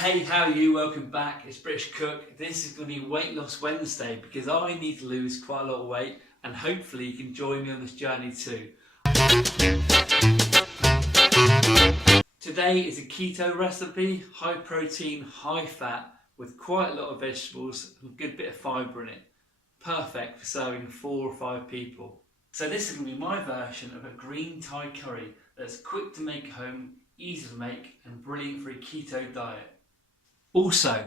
Hey, how are you? Welcome back. It's British Cook. This is going to be Weight Loss Wednesday because I need to lose quite a lot of weight and hopefully you can join me on this journey too. Today is a keto recipe, high protein, high fat with quite a lot of vegetables and a good bit of fibre in it. Perfect for serving 4 or 5 people. So this is going to be my version of a green Thai curry that's quick to make at home, easy to make and brilliant for a keto diet. Also,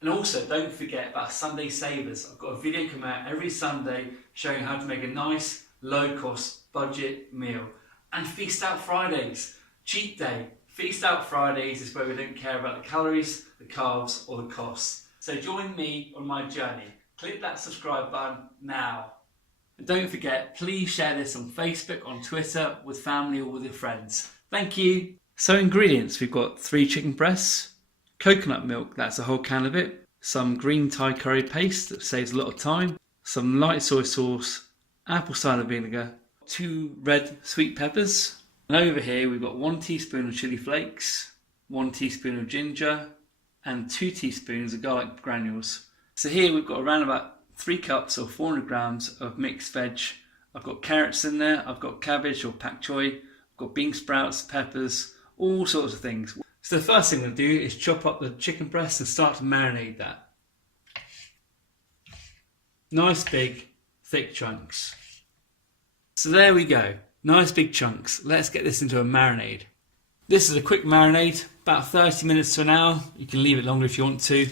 don't forget about Sunday Savers. I've got a video coming out every Sunday showing how to make a nice, low-cost, budget meal. And Feast Out Fridays, cheat day. Feast Out Fridays is where we don't care about the calories, the carbs, or the costs. So join me on my journey. Click that subscribe button now. And don't forget, please share this on Facebook, on Twitter, with family or with your friends. Thank you. So ingredients, we've got 3 chicken breasts, coconut milk, that's a whole can of it, some green Thai curry paste that saves a lot of time, some light soy sauce, apple cider vinegar, 2 red sweet peppers, and over here we've got 1 teaspoon of chili flakes, 1 teaspoon of ginger, and 2 teaspoons of garlic granules. So here we've got around about 3 cups or 400 grams of mixed veg. I've got carrots in there, I've got cabbage or pak choy, I've got bean sprouts, peppers, all sorts of things. So the first thing I'm going to do is chop up the chicken breast and start to marinate that. Nice big thick chunks. So there we go, nice big chunks. Let's get this into a marinade. This is a quick marinade, about 30 minutes to an hour. You can leave it longer if you want to.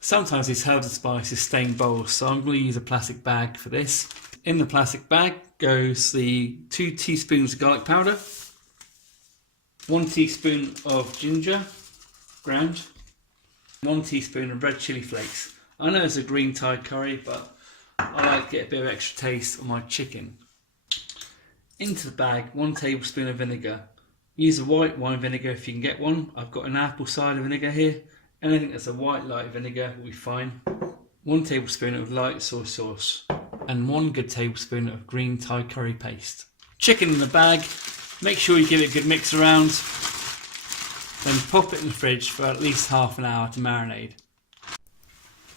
Sometimes these herbs and spices stay in bowls, so I'm going to use a plastic bag for this. In the plastic bag goes the 2 teaspoons of garlic powder, 1 teaspoon of ginger ground, 1 teaspoon of red chili flakes. I know it's a green Thai curry, but I like to get a bit of extra taste on my chicken. Into the bag, 1 tablespoon of vinegar. Use a white wine vinegar if you can get one. I've got an apple cider vinegar here. Anything that's a white light vinegar will be fine. 1 tablespoon of light soy sauce and 1 good tablespoon of green Thai curry paste. Chicken in the bag. Make sure you give it a good mix around, then pop it in the fridge for at least half an hour to marinate.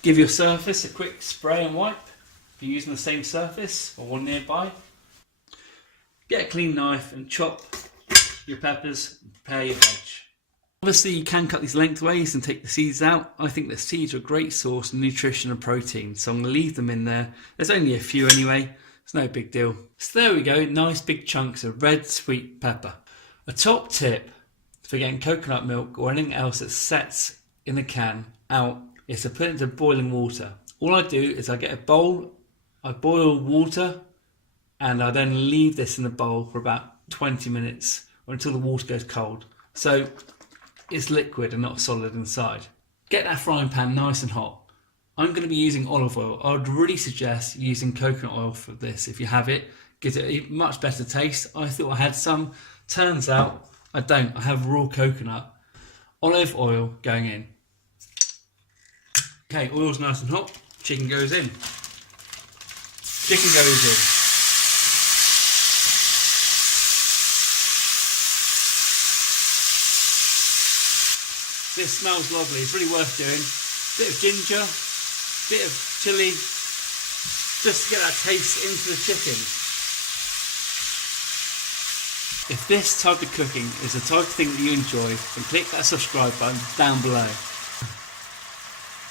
Give your surface a quick spray and wipe if you're using the same surface or one nearby. Get a clean knife and chop your peppers and prepare your veg. Obviously you can cut these lengthways and take the seeds out. I think the seeds are a great source of nutrition and protein, so I'm going to leave them in there. There's only a few anyway. It's no big deal. So there we go, nice big chunks of red sweet pepper. A top tip for getting coconut milk or anything else that sets in a can out is to put it into boiling water. All I do is I get a bowl, I boil water, and I then leave this in the bowl for about 20 minutes or until the water goes cold. So it's liquid and not solid inside. Get that frying pan nice and hot. I'm going to be using olive oil. I would really suggest using coconut oil for this if you have it. Gives it a much better taste. I thought I had some. Turns out I don't. I have raw coconut. Olive oil going in. Okay, oil's nice and hot. Chicken goes in. Chicken goes in. This smells lovely. It's really worth doing. Bit of ginger. Bit of chilli, just to get that taste into the chicken. If this type of cooking is the type of thing that you enjoy, then click that subscribe button down below.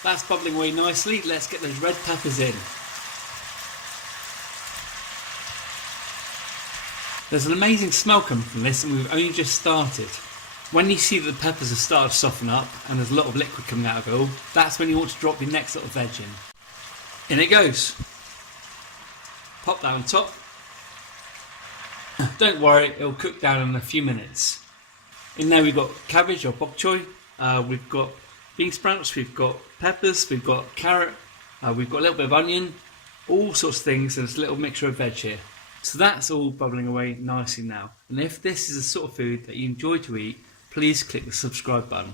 That's bubbling away nicely. Let's get those red peppers in. There's an amazing smell coming from this and we've only just started. When you see that the peppers have started to soften up and there's a lot of liquid coming out of it all, that's when you want to drop your next little veg in. In it goes. Pop that on top. Don't worry, it'll cook down in a few minutes. In there we've got cabbage or bok choy, we've got bean sprouts, we've got peppers, we've got carrot, we've got a little bit of onion, all sorts of things, and it's a little mixture of veg here. So that's all bubbling away nicely now. And if this is the sort of food that you enjoy to eat, please click the subscribe button.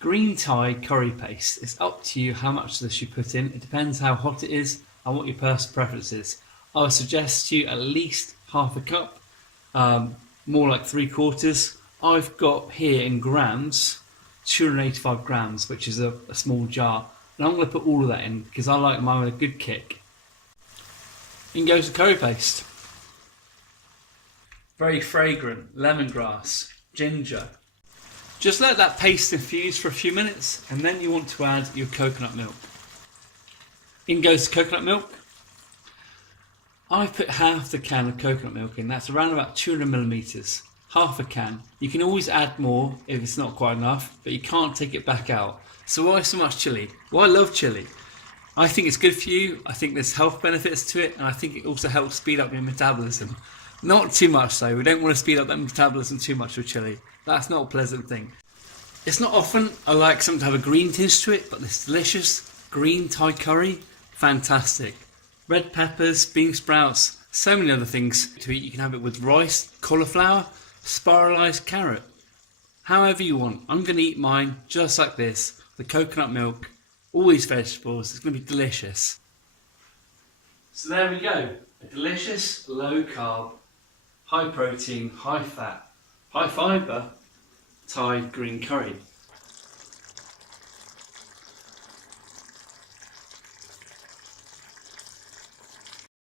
Green Thai curry paste. It's up to you how much of this you put in. It depends how hot it is and what your personal preference is. I would suggest to you at least half a cup, more like 3/4. I've got here in grams 285 grams, which is a small jar. And I'm going to put all of that in because I like mine with a good kick. In goes the curry paste. Very fragrant, lemongrass, ginger. Just let that paste infuse for a few minutes, and then you want to add your coconut milk. In goes the coconut milk. I've put half the can of coconut milk in, that's around about 200 millilitres. Half a can. You can always add more if it's not quite enough, but you can't take it back out. So why so much chilli? Well, I love chilli. I think it's good for you, I think there's health benefits to it, and I think it also helps speed up your metabolism. Not too much though, we don't want to speed up that metabolism too much with chilli. That's not a pleasant thing. It's not often I like something to have a green tinge to it, but this delicious green Thai curry, fantastic. Red peppers, bean sprouts, so many other things to eat. You can have it with rice, cauliflower, spiralised carrot. However you want. I'm going to eat mine just like this, the coconut milk, all these vegetables. It's going to be delicious. So there we go, a delicious, low carb, high protein, high fat, high fibre Thai green curry.